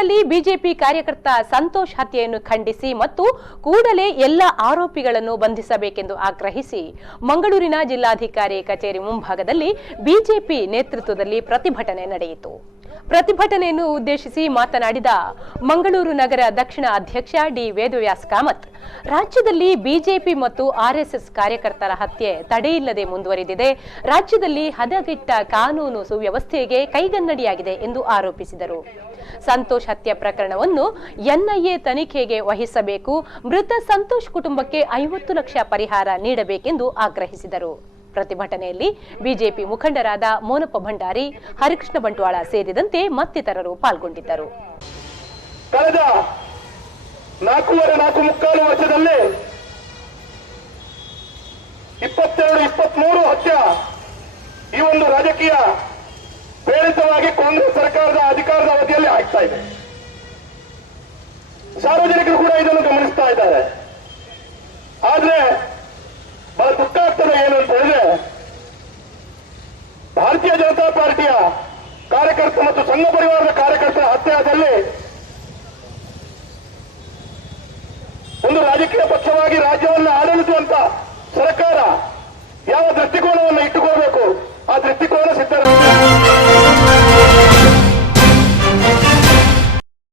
ಮಂಗಳೂರಿನಲ್ಲಿ ಬಿಜೆಪಿ ಕಾರ್ಯಕರ್ತ ಸಂತೋಷ್ ಹತ್ಯೆಯನ್ನು ಖಂಡಿಸಿ ಮತ್ತು ಕೂಡಲೇ ಎಲ್ಲ ಆರೋಪಿಗಳನ್ನು ಬಂಧಿಸಬೇಕೆಂದು ಆಗ್ರಹಿಸಿ ಮಂಗಳೂರಿನ ಜಿಲ್ಲಾಧಿಕಾರಿ ಕಚೇರಿ ಮುಂಭಾಗದಲ್ಲಿ ಬಿಜೆಪಿ ನೇತೃತ್ವದಲ್ಲಿ ಪ್ರತಿಭಟನೆ ನಡೆಯಿತು. ಪ್ರತಿಭಟನೆಯನ್ನು ಉದ್ದೇಶಿಸಿ ಮಾತನಾಡಿದ ಮಂಗಳೂರು ನಗರ ದಕ್ಷಿಣ ಅಧ್ಯಕ್ಷ ಡಿ ವೇದವ್ಯಾಸ್ ಕಾಮತ್, ರಾಜ್ಯದಲ್ಲಿ ಬಿಜೆಪಿ ಮತ್ತು ಆರ್ಎಸ್ಎಸ್ ಕಾರ್ಯಕರ್ತರ ಹತ್ಯೆ ತಡೆಯಿಲ್ಲದೆ ಮುಂದುವರಿದಿದೆ. ರಾಜ್ಯದಲ್ಲಿ ಹದಗೆಟ್ಟ ಕಾನೂನು ಸುವ್ಯವಸ್ಥೆಗೆ ಕೈಗನ್ನಡಿಯಾಗಿದೆ ಎಂದು ಆರೋಪಿಸಿದರು. ಸಂತೋಷ್ ಹತ್ಯೆ ಪ್ರಕರಣವನ್ನು ಎನ್ಐಎ ತನಿಖೆಗೆ ವಹಿಸಬೇಕು. ಮೃತ ಸಂತೋಷ್ ಕುಟುಂಬಕ್ಕೆ 50 ಲಕ್ಷ ಪರಿಹಾರ ನೀಡಬೇಕೆಂದು ಆಗ್ರಹಿಸಿದರು. ಪ್ರತಿಭಟನೆಯಲ್ಲಿ ಬಿಜೆಪಿ ಮುಖಂಡರಾದ ಮೋನಪ್ಪ ಭಂಡಾರಿ, ಹರಿಕೃಷ್ಣ ಬಂಟ್ವಾಳ ಸೇರಿದಂತೆ ಮತ್ತಿತರರು ಪಾಲ್ಗೊಂಡಿದ್ದರು. ಕಳೆದ 4.25 ವರ್ಷದಲ್ಲಿ 22-23 ಹತ್ಯೆ ಈ ಒಂದು ರಾಜಕೀಯ ಪ್ರೇರಿತವಾಗಿ ಕಾಂಗ್ರೆಸ್ ಸರ್ಕಾರದ ಅಧಿಕಾರದ ಅವಧಿಯಲ್ಲಿ ಆಗ್ತಾ ಇದೆ. ಸಾರ್ವಜನಿಕರು ಕೂಡ ಇದನ್ನು ಗಮನಿಸ್ತಾ ಇದ್ದಾರೆ. ಆದ್ರೆ ಬಹಳ ದುಃಖ ಆಗ್ತದೆ ಏನು ಅಂತ ಹೇಳಿದ್ರೆ, ಭಾರತೀಯ ಜನತಾ ಪಾರ್ಟಿಯ ಕಾರ್ಯಕರ್ತ ಮತ್ತು ಸಂಘ ಪರಿವಾರದ ಕಾರ್ಯಕರ್ತರ ಹತ್ಯೆಯಾದಲ್ಲಿ ಒಂದು ರಾಜಕೀಯ ಪಕ್ಷವಾಗಿ ರಾಜ್ಯವನ್ನು ಆಡಳಿಸುವಂತ